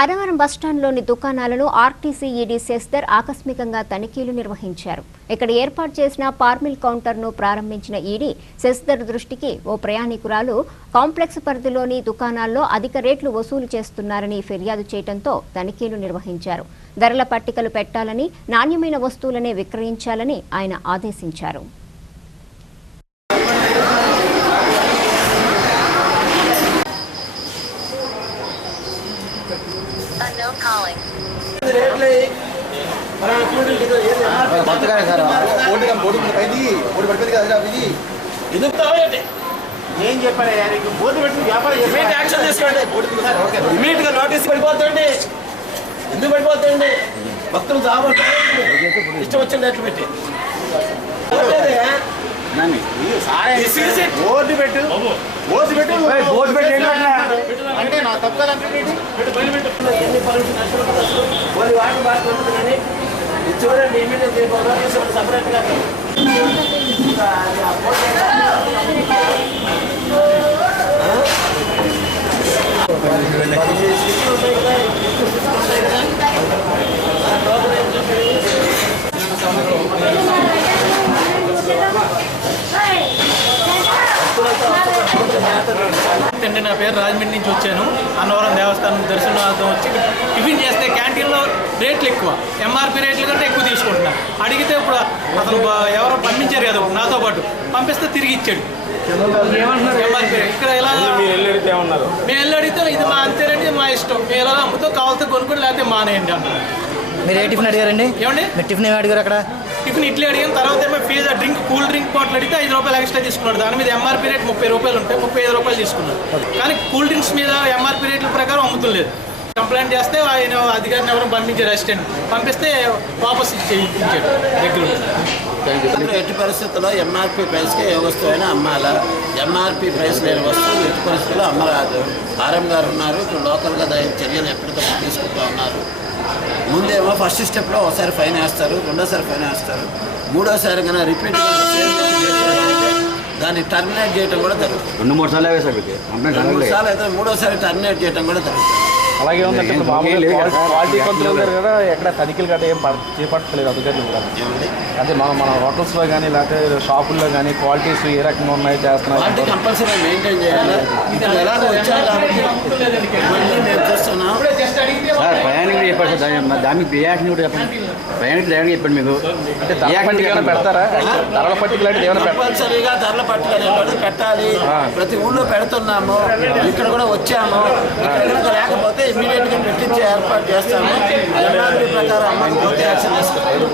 అరవరం బస్టాండ్లోని దుకాణాలను RTC ED Shashidhar ఆకస్మికంగా తనిఖీలు నిర్వహించారు. ఇక్కడ ఏర్పాటు చేసిన పార్మిల్ కౌంటర్ను ప్రారంభించిన ఈడీ శశిధర్ దృష్టికి ఓ ప్రయాణికురాలు కాంప్లెక్స్ పరిధిలోని దుకాణాల్లో అధిక రేట్లు వసూలు చేస్తున్నారని ఫిర్యాదు చేయడంతో తనిఖీలు నిర్వహించారు. ధరల పట్టికలు పెట్టాలని, నాణ్యమైన వస్తువులనే విక్రయించాలని ఆయన ఆదేశించారు. ఏం చెప్పారు బోర్డు పెట్టి వ్యాపారం యాక్షన్ తీసుకోండి. ఇమీడియట్ గా నోటీస్ పడిపోతుంది. ఎందుకు పడిపోతుంది? భక్తులు జాబర్లు ఇష్టం వచ్చింది ఎట్లు పెట్టి బోర్డు పెట్టు బోర్డు పెట్టి అంటే నా తప్పదంటే ఎన్ని పర్మిషన్ వాటి బాగా ఉంటుంది కానీ ఇది చూడండి. ఇమీడియట్ సపరేట్ గా అండి, నా పేరు రాజమండ్రి నుంచి వచ్చాను. అన్నవరం దేవస్థానం దర్శనార్థం వచ్చి టిఫిన్ చేస్తే క్యాంటీన్లో రేట్లు ఎక్కువ, ఎంఆర్పీ రేట్ల కంటే ఎక్కువ తీసుకుంటున్నారు. అడిగితే ఇప్పుడు అసలు ఎవరో పంపించారు కదా నాతో పాటు, పంపిస్తే తిరిగి ఇచ్చాడు. ఎంఆర్పీ ఇక్కడ ఎలా మేము వెళ్ళి అడిగితే ఇది మా అంతేనండి, మా ఇష్టం, మేము ఎలా అమ్ముతో కావాలితే కొనుక్కొని లేకపోతే మానేయండి అన్నారు. మీరు ఏ టిఫిన్ అడిగారండి? ఏమండి మీరు టిఫిన్ ఏమి అడిగారు? అక్కడ టిఫిన్ ఇడ్లీ అడిగిన తర్వాత ఏమో ఫీజు కూల్ డ్రింక్ బాటిల్ అడిగితే 5 రూపాయలు ఎక్స్ట్రా తీసుకున్నాడు. దాని మీద ఎంఆర్పీ రేట్ 30 రూపాయలు ఉంటే 35 రూపాయలు తీసుకున్నాడు. కానీ కూల్ డ్రింక్స్ మీద ఎంఆర్పీ రేట్ల ప్రకారం అమ్ముతులేదు. కంప్లైంట్ చేస్తే ఆయన అధికారిని ఎవరు పంపించారు, అసిస్టెంట్ పంపిస్తే వాపస్ ఇచ్చాడు దగ్గర. ఎట్టి పరిస్థితుల్లో ఎంఆర్పీ ప్రైస్కే ఏ వస్తువు అయినా అమ్మాలా. ఎంఆర్పీ ప్రైస్ లేని వస్తువు ఎట్టి పరిస్థితుల్లో అమ్మరాదు. ఆర్ఎం గారు ఉన్నారు, ఇప్పుడు లోకల్గా చర్యలు ఎప్పటికప్పుడు తీసుకుంటూ ఉన్నారు. ముందేమో ఫస్ట్ స్టెప్లో ఒకసారి ఫైన్ వేస్తారు, రెండోసారి ఫైన్ వేస్తారు, మూడోసారి కన్నా రిపీట్ దాన్ని టర్మినేట్ చేయడం కూడా జరుగుతుంది. 2-3 సార్లు అయితే మూడోసారి టర్మినేట్ చేయడం కూడా జరుగుతుంది. అలాగే ఉందంటే క్వాలిటీ కంట్రోల్ కదా, ఎక్కడ తనిఖీలు గట్రా ఏం చేపట్టలేదు అధికారులు కూడా. అంటే మన హోటల్స్లో కానీ లేకపోతే షాపుల్లో కానీ క్వాలిటీస్ ఏ రకంగా ఉన్నాయి చేస్తున్నారు. కంపల్సరీ మెయింటైన్ చేయాలి. ఇది ఎలాగో వచ్చారు కాబట్టి మళ్ళీ మేము చూస్తున్నాం. ప్రయాణికుడు చెప్పారు సార్, దానికి రియాక్షన్ కూడా చెప్పండి. ప్రయాణికుడు డైరెక్ట్గా చెప్పండి మీకు. అంటే ధరల పట్టిక ఏమైనా పెడతారా? ధరల పట్టికలు అంటే ఏమైనా కంపల్సరీగా ధరల పట్టిక అనేది పెట్టాలి. ప్రతి ఊళ్ళో పెడుతున్నాము, ఇక్కడ కూడా వచ్చాము. ఇక్కడ లేకపోతే ఇమీడియట్గా పెట్టించే ఏర్పాటు చేస్తాము. ఎంఆర్పీ ప్రకారం అమ్మకపోతే యాక్షన్ తీసుకుంటాము.